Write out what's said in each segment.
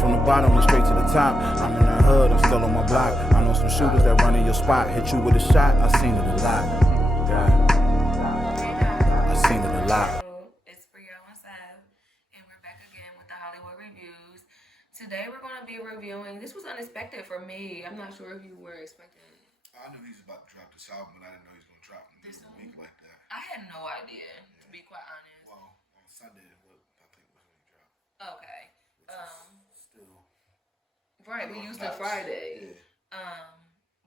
from the bottom and straight to the top. I'm in the hood, I'm still on my block. I know some shooters that run in your spot, hit you with a shot. I seen it a lot. Yeah, I seen it a lot. It's Brielle and Seth, and we're back again with the Hollywood reviews. Today we're going to be reviewing. This was unexpected for me. I'm not sure if you were expecting it. I knew he was about to drop this album, but I didn't know he was going to drop it this week like that. I had no idea, to be quite honest. Well, on Sunday, what I think was when he dropped. Okay. Still. Right, we used to Friday. Yeah.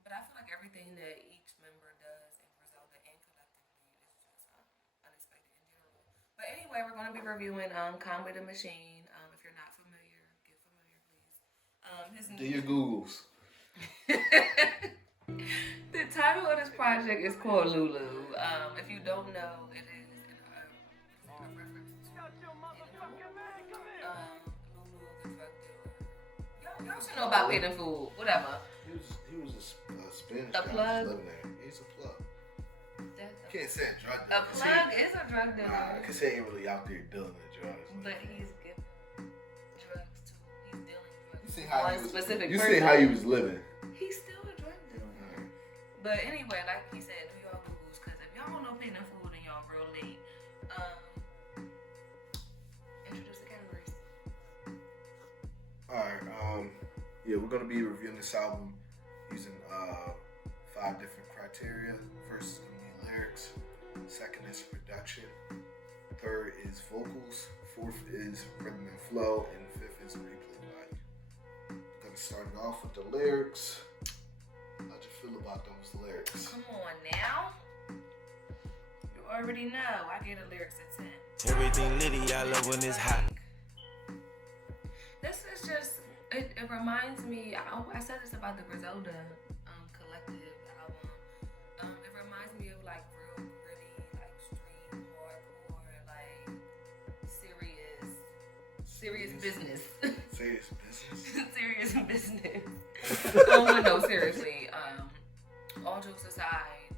But I feel like everything that each member does in Griselda and collectively is just unexpected in general. But anyway, we're going to be reviewing Conway the Machine. If you're not familiar, get familiar, please. Do your Googles. The title of this project is called LULU. If you don't know, it is a reference to LULU, the drug dealer. Y'all should know about Pit and Food, whatever. He was a Spanish guy plug. Living there. He's a plug. You can't say a drug dealer. A plug is a drug dealer. Because he ain't really out there dealing in drugs. But he's giving drugs to, he's dealing drugs. You see how one specific you person. see how he was living. He's still a drug dealer. But anyway, like he said, do y'all Googles, because if y'all don't know Pit and Food and y'all real late, introduce the categories. Alright, yeah, we're gonna be reviewing this album using 5 different criteria. First is gonna be lyrics, second is production, third is vocals, fourth is rhythm and flow, and fifth is replay value. We're gonna start it off with the lyrics. How'd you feel about those lyrics? Come on now. You already know. I get a lyrics at 10. Everything litty, I love when it's hot. This is just, it reminds me, I said this about the Griselda collective album. It reminds me of like real gritty, like street hardcore, like serious business. Serious business? Serious business. Oh no, seriously. All jokes aside,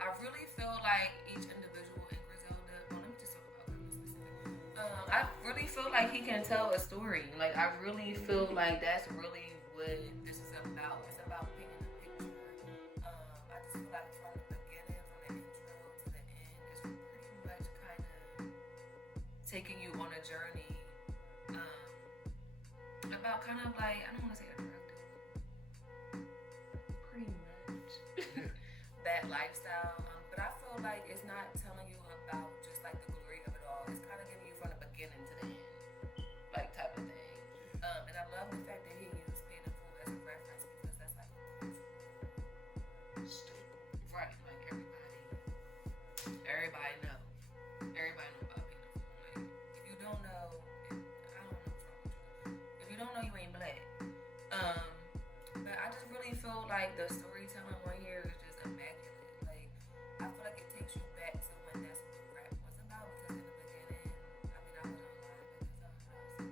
I really feel like each individual in Griselda. Well, let me just talk about him specifically. I really feel like he can tell a story. Like I really feel like that's really what this is about. It's about painting a picture. I just feel like from the beginning, from the intro to the end, it's pretty much kind of taking you on a journey. About kind of like, I don't want to say a drug dealer, pretty much that lifestyle, but I feel like it's not telling you about just like the glory of it all. It's kind of giving you from the beginning to the end, like type of thing. And I love the fact that he used Pit and Food as a reference because that's like a cultural staple, right? Like everybody know about Pit and Food. Like if you don't know, I don't know what's wrong with you. If you don't know, you ain't black. But I just really feel like the storytelling one here is just immaculate. Like I feel like it takes you back to when that's what rap was about. Because in the beginning, I mean, I wasn't alive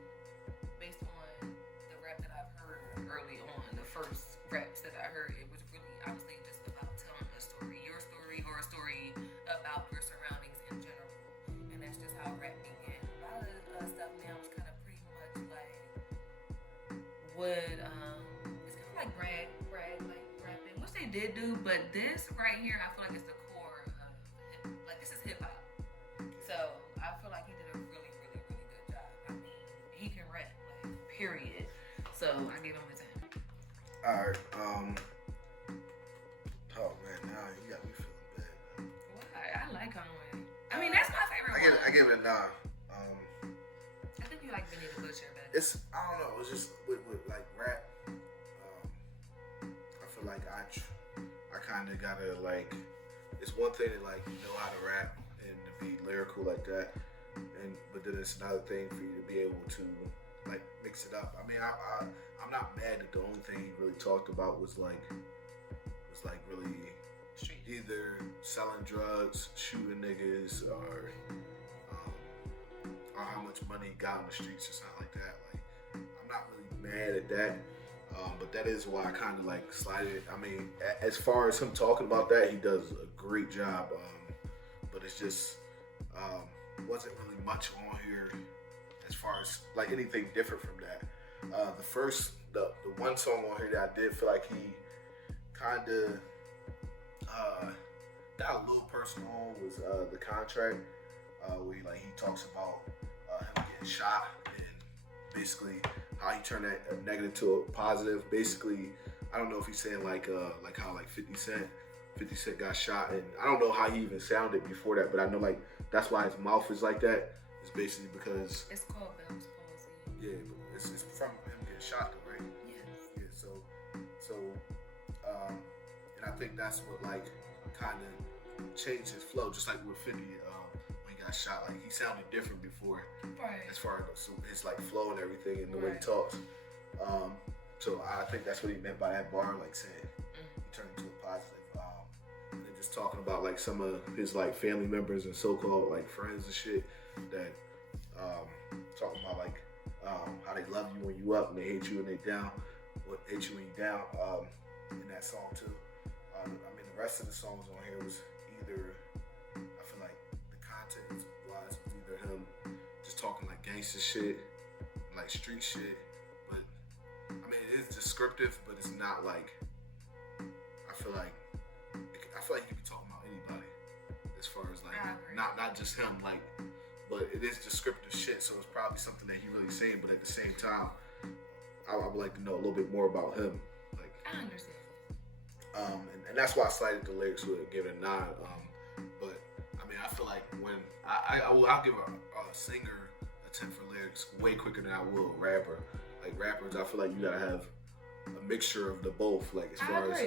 based on the rap that I've heard early on. The first raps that I heard, it was really honestly just about telling a story, your story, or a story about your surroundings in general. And that's just how rap began. A lot of stuff now is kind of pretty much like would it's kind of like brag like rapping, which they did do, but this right here I feel like it's the core of like this is hip hop. So I feel like he did a really good job. I mean, he can rap, like period. So I give him a 10. Alright, oh man, now you got me feeling bad, man. Why? I like Conway. I mean, that's my favorite one. I give it a 9. I think you like Benny the Butcher better. It's, I don't know, it's just with like rap, I feel like I kind of gotta like, it's one thing to like know how to rap and to be lyrical like that, but then it's another thing for you to be able to like mix it up. I mean, I'm not mad that the only thing he really talked about was like really Street. Either selling drugs, shooting niggas, or how much money he got on the streets or something like that. Like, I'm not really mad at that, but that is why I kind of like slided. I mean, as far as him talking about that, he does a great job, but it's just wasn't really much on here as far as like anything different from that. The one song on here that I did feel like he kind of got a little personal on was The Contract, where he talks about him getting shot and basically how he turned that negative to a positive. Basically, I don't know if he's saying like how 50 Cent got shot, and I don't know how he even sounded before that, but I know like that's why his mouth is like that. It's basically because It's called Bell's palsy. yeah, but it's from him getting shot though, right? Yes. Yeah, so and I think that's what like kind of changed his flow, just like with 50 when he got shot. Like he sounded different before, Right. as far as his like flow and everything and the way he Right. talks. So I think that's what he meant by that bar, like saying he turned into a positive. And then just talking about like some of his like family members and so-called like friends and shit that talking about like how they love you when you up and they hate you when they down, or hate you when you down. In that song too. I mean, the rest of the songs on here was either, I feel like the content wise was either him just talking like gangster shit, like street shit, but I mean it is descriptive, but it's not like, I feel like he could be talking about anybody as far as like not just him, like, but it is descriptive shit, so it's probably something that he really saying, but at the same time I would like to know a little bit more about him. Like I understand. And that's why I cited the lyrics with give it a 9. But I mean, I feel like when I'll give a singer a 10 for lyrics way quicker than I will a rapper. Like rappers, I feel like you gotta have a mixture of the both. Like as far as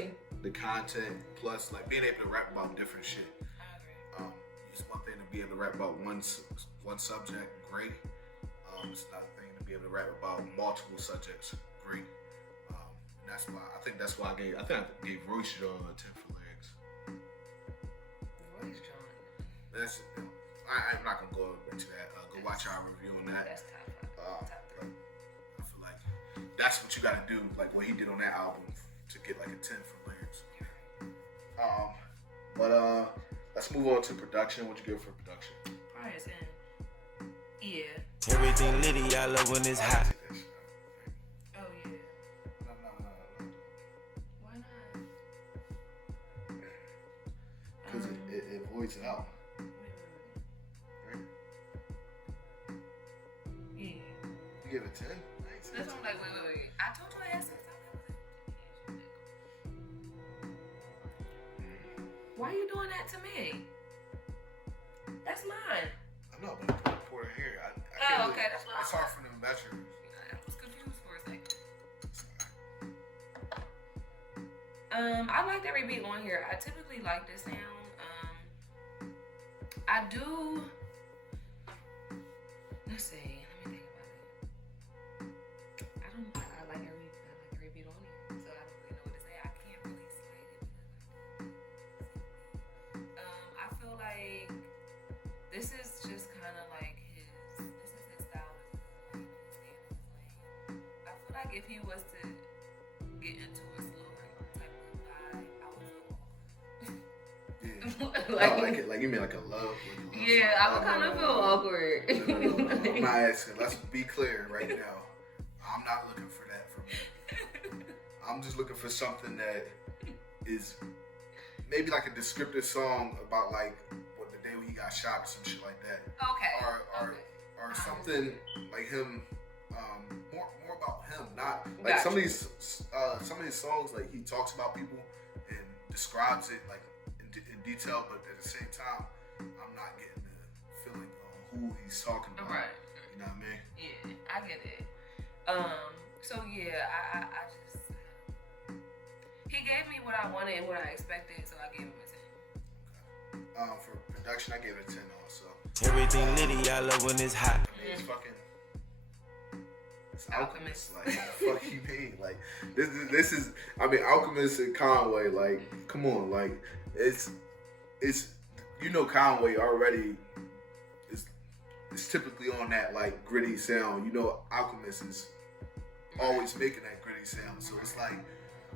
the content plus like being able to rap about different shit. I agree. It's one thing to be able to rap about one subject, great. It's another thing to be able to rap about multiple subjects, great. That's why I think I gave Royce John a 10 for lyrics. Royce John. That's I'm not gonna go into that. Go watch our review on that. That's top 3. I feel like that's what you gotta do, like what he did on that album to get like a 10 for lyrics. But let's move on to production. What you give for production? Probably 10. Yeah. Everything litty, I love when it's hot. Oh yeah. Why not? Because it voids it out. Right? Yeah. You give it 10? Nice. That's why I'm like, wait. I told you I had some stuff. Why are you doing that to me? That's mine. I know, but pour it here. I Oh, can't okay, that's what it's hard for them to measure. I was confused for a second. I liked every beat on here. I typically like this sound. I do. Let's see. Let me think about it. I like every beat on here, so I don't really know what to say. I can't really slide it. I feel like this is just kind of like his style. I feel like if he was to get into a slower type of vibe, I would feel Yeah. like you mean like a love? yeah, I would kind of feel awkward. No. I'm not asking. Let's be clear right now. I'm not looking for that from you. I'm just looking for something that is maybe like a descriptive song about like what the day when he got shot or some shit like that. Okay. Or something like him. More about him, not like some of these songs. Like he talks about people and describes it like in detail, but at the same time, I'm not getting the feeling on who he's talking about. Right. You know what I mean? Yeah, I get it. So yeah, I just he gave me what I wanted and what I expected, so I gave him a 10. For production, I gave it a 10 also. Everything litty, I love when it's hot. I mean, it's fucking. It's Alchemist. Like, what the fuck you mean? Like, this is. I mean, Alchemist and Conway. Like, come on. Like, it's. You know, Conway already is typically on that like gritty sound. You know, Alchemist is always making that gritty sound. So it's like.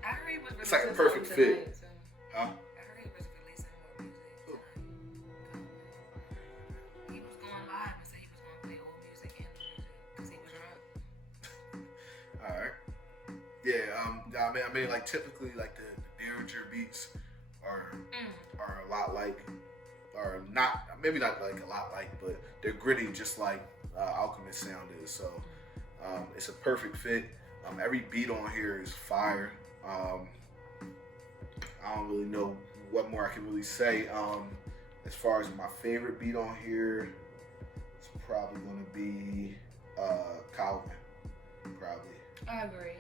I heard he was It's like a releasing perfect something fit. tonight, so. Huh? I heard he was releasing more music. He was going live and said he was going to play old music and new music because he was drunk. No, I mean, like typically, like the Derringer beats are a lot like, or not, maybe not like a lot like, but they're gritty, just like Alchemist sound is. So it's a perfect fit. Every beat on here is fire. I don't really know what more I can really say. As far as my favorite beat on here, it's probably gonna be Calvin. Probably. I agree.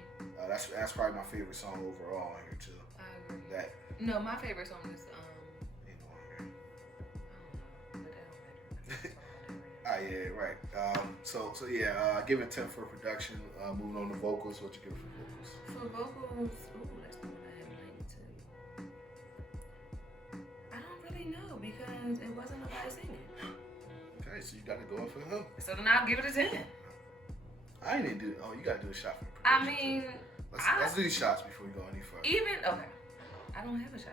That's probably my favorite song overall on here too. I agree. That No, my favorite song is ain't on here. I don't know, but that don't matter. Yeah, right. So yeah, give it 10 for production. Moving on to vocals, what you give for vocals? For vocals, that's the one I have linked to. I don't really know because it wasn't nobody singing. Okay, so you got to go up for him. So then I'll give it a 10. I ain't even do. Oh, you got to do a shot for production. I mean, let's do these shots before we go any further. okay. I don't have a shot.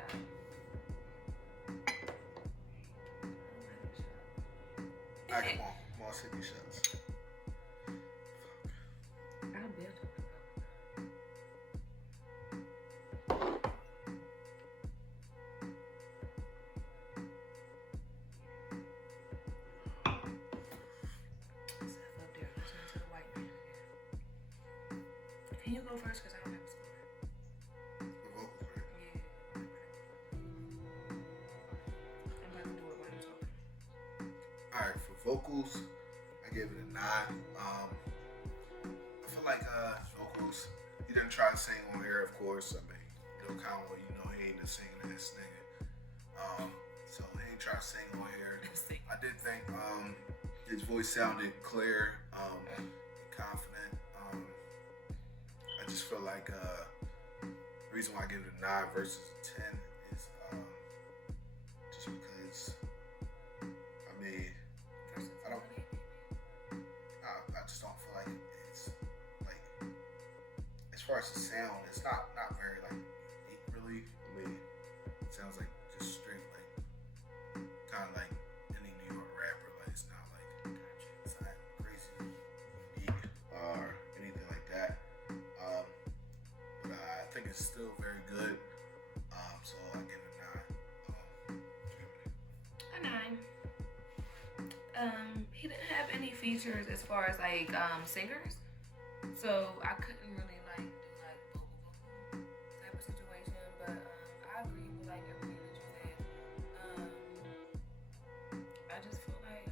All right, come on, let's hit these shots. I'll be able to. Seth up there listening to the white man again. Can you go first? Because I don't have a score. For vocals, right? Yeah. I'm about to do it while you're talking. All right, for vocals, I gave it a 9. I feel like vocals, he didn't try to sing on here, of course. I mean, Conway, he ain't a singing ass nigga. So he ain't try to sing on here. I did think his voice sounded clear, and confident. I just feel like the reason why I give it a 9 versus a 10 is just because, I mean, I just don't feel like it's like, as far as the sound, it's not very like unique really. I mean, it sounds like just straight like kind of like any New York rapper. Like it's not like it's not crazy unique or anything like that. But I think it's still very good. So I give it a 9. A 9. He didn't have any features as far as like singers, so I couldn't really like do like vocal type of situation. But I agree with like everything that you said. I just feel like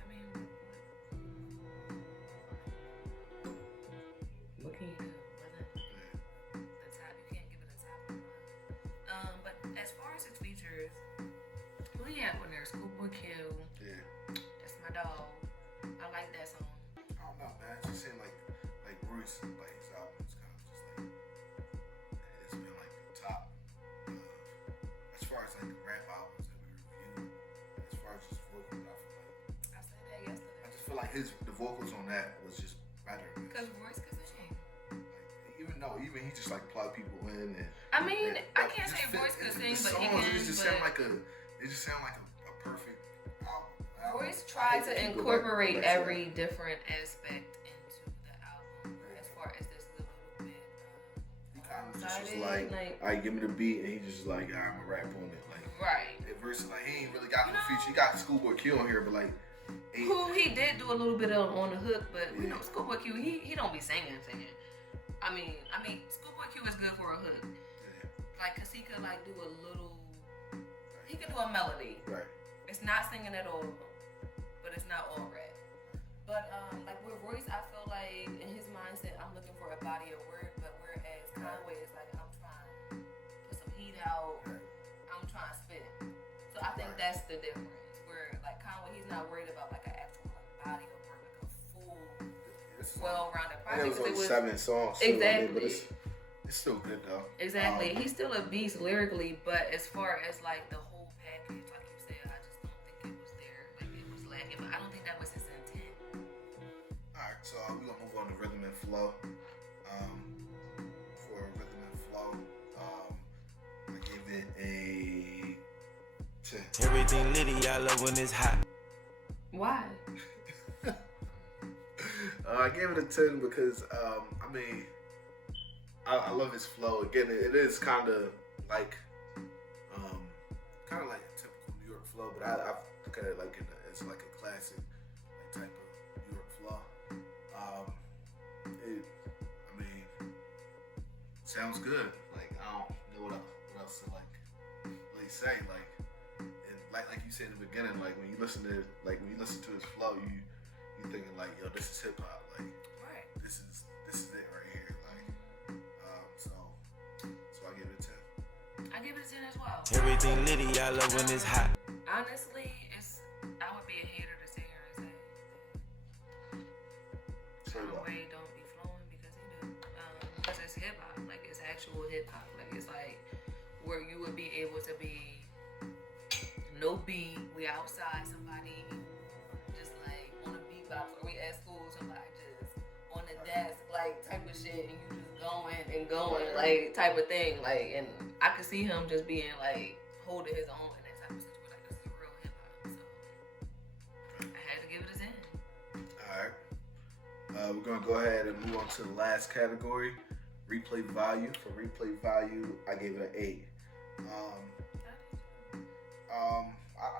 what can you do? Wasn't the top? You can't give it a top. But as far as his features, who he had on there? Schoolboy Q. Yeah. That's my dog. I like that song. I don't know, man. It just seemed like Royce, like his album is kind of just like it's been like the top. As far as like the rap albums that we reviewed, as far as just vocals, I feel like I said that yesterday. I just feel like the vocals on that was just better. Because Royce could sing. Like, even he just like plug people in and. I mean, and, I can't say Royce could sing, but he can. It just sound like a perfect album. Royce tried to incorporate every different aspect into the album. As far as this little bit, he kind of just was like, all right, give me the beat, and he just like, I'm a rap on it, like right. Versus like he ain't really got no feature. He got Schoolboy Q on here, but like. Who he did do a little bit on the hook, but you know, Schoolboy Q, he don't be singing. I mean, Schoolboy Q is good for a hook, like, cause he could like do a little. He could do a melody. Right. It's not singing at all, but it's not all rap. But like with Royce, I feel like in his mindset, I'm looking for a body of work. But whereas Conway is like, I'm trying to put some heat out. I'm trying to spit. So I think that's the difference. Where like Conway, he's not worried about like an actual like body of work, like a full, well-rounded project. It was 7 songs. Too, exactly. I mean, but it's still good though. Exactly. He's still a beast lyrically, but as far as like the whole package, like you said, I just don't think it was there. Like it was lacking, but I don't think that was his intent. Alright, so we're gonna move on to Rhythm and Flow. For Rhythm and Flow, I gave it a 10. Everything litty, I love when it's hot. Why? I gave it a 10 because I mean, I love his flow. Again, it is kind of like a typical New York flow, but I look at it like it's like a classic type of New York flow. Sounds good. Like I don't know what else to like really say. Like and like you said in the beginning, like when you listen to his flow, you thinking like, yo, this is hip hop. Like Right. this is it right here. Like so I give it a 10. I give it a 10 as well. Everything litty, I love when it's hot. Honestly, I would be a hater to sit here and say Conway don't be flowing because he do. Because it's hip hop, like it's actual hip hop. Like it's like where you would be able to be no beat, we outside, somebody just like on a beatbox, or we at school, somebody just on the desk, like type of shit, and you just going, like type of thing. Like, and I could see him just being like holding his own in that type of situation. Like this is real hip hop, so I had to give it a 10. All right. We're gonna go ahead and move on to the last category, replay value. For replay value, I gave it an 8.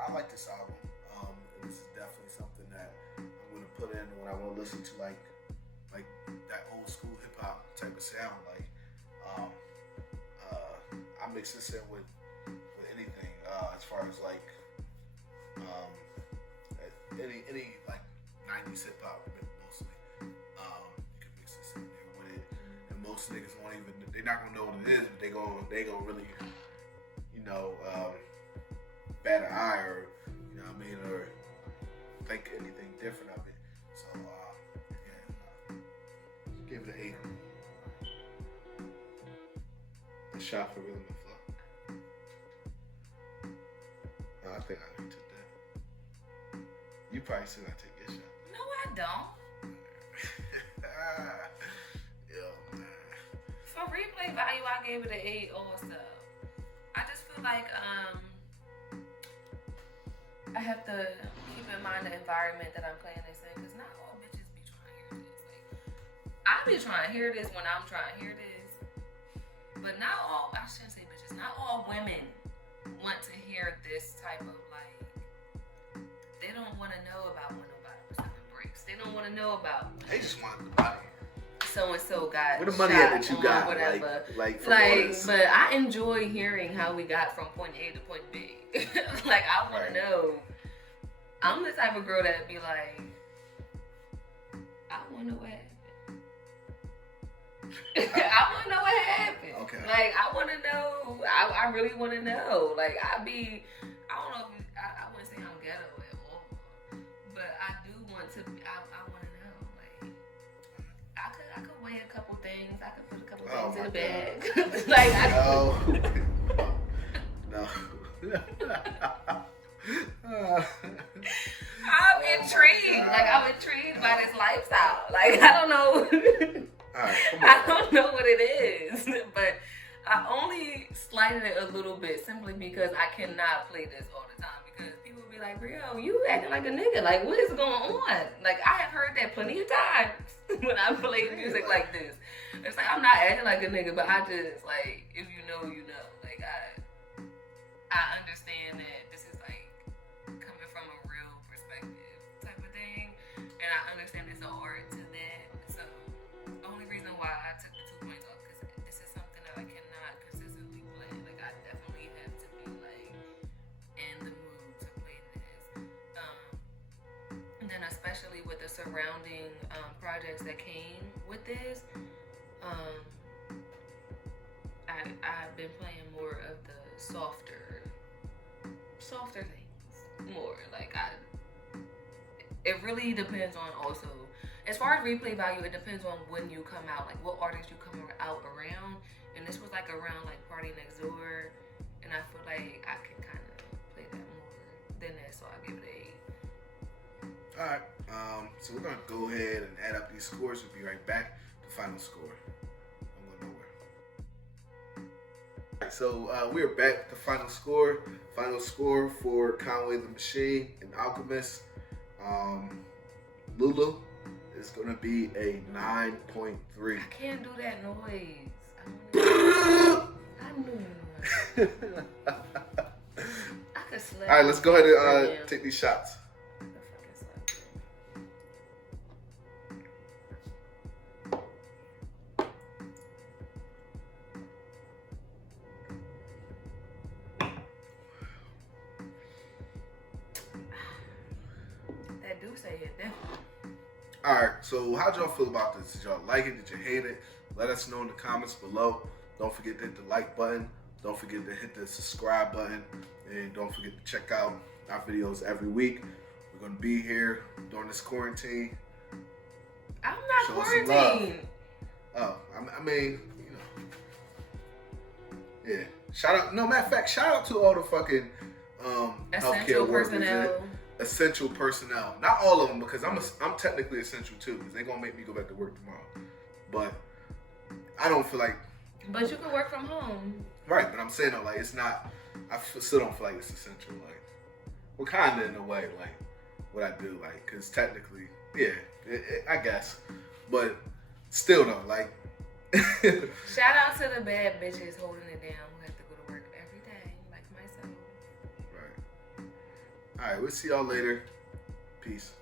I like this album. This is definitely something that I'm gonna put in when I want to listen to like that old school hip hop type of sound. Like I mix this in with anything as far as like any like 90s hip hop mostly. You can mix this in there with it, and most niggas won't even. They're not gonna know what it is, but they gonna really, bat an eye or or think anything different of it. So give it an 8. A shot for rhythm and flow. No, I think I need to do that. You probably still gotta take your shot. No, I don't. Yo, man. For replay value, I gave it an 8 also. I just feel like I have to keep in mind the environment that I'm playing this in, because not all bitches be trying to hear this. Like, I be trying to hear this when I'm trying to hear this, but not all, I shouldn't say bitches, not all women want to hear this type of like, they don't want to know about when nobody was selling bricks. They don't want to know about. They just want the money. So-and-so got where the money at that you on got, whatever. like But I enjoy hearing how we got from point A to point B. Like I want to know. I'm the type of girl that be like, I want to know what happened. I want to know what happened. Okay. Like I want to know. I really want to know. Like I don't know if I wouldn't say I'm ghetto at all, but I do want to. I want to know. Like I could weigh a couple things. I could put a couple things in the bag. Like no. I'm intrigued. Like I'm intrigued by this lifestyle. Like I don't know. Alright, I don't know what it is, but I only slighted it a little bit simply because I cannot play this all the time. Because people be like, Brielle, you acting like a nigga. Like what is going on? Like I have heard that plenty of times when I play music like this. It's like I'm not acting like a nigga, but I just like if you know, you know. Like I understand that this is like coming from a real perspective type of thing, and I understand there's an art to that. So the only reason why I took the 2 points off, because this is something that I cannot consistently play. Like I definitely have to be like in the mood to play this, and then especially with the surrounding projects that came with this. I've been playing more of the softer things. More like it really depends on also, as far as replay value, it depends on when you come out, like what artists you come out around. And this was like around like Party Next Door, and I feel like I can kind of play that more than that, so I give it an 8. Alright, so we're gonna go ahead and add up these scores. We'll be right back. The final score. I'm going nowhere. Alright, so we are back at the final score. Final score for Conway the Machine and Alchemist. Lulu is gonna be a 9.3. I can't do that noise. I I knew you would. I could slap. All right, let's go ahead and take these shots. I could fucking slap you. That do say it, definitely. All right, so how'd y'all feel about this? Did y'all like it? Did you hate it? Let us know in the comments below. Don't forget to hit the like button. Don't forget to hit the subscribe button. And don't forget to check out our videos every week. We're going to be here during this quarantine. I'm not Show us some love. quarantined. Oh, I mean, yeah. Shout out, no, matter of fact, shout out to all the fucking Essential healthcare workers. personnel. Essential personnel. Not all of them, because I'm technically essential too, because they're going to make me go back to work tomorrow. But I don't feel like... But you can work from home. Right, but I'm saying though, like, it's not... I still don't feel like it's essential. Like, well, kind of in a way, like, what I do, like, because technically, yeah, I guess. But still though, like... Shout out to the bad bitches holding it down who have to go to work every day, like myself. Right. All right, we'll see y'all later. Peace.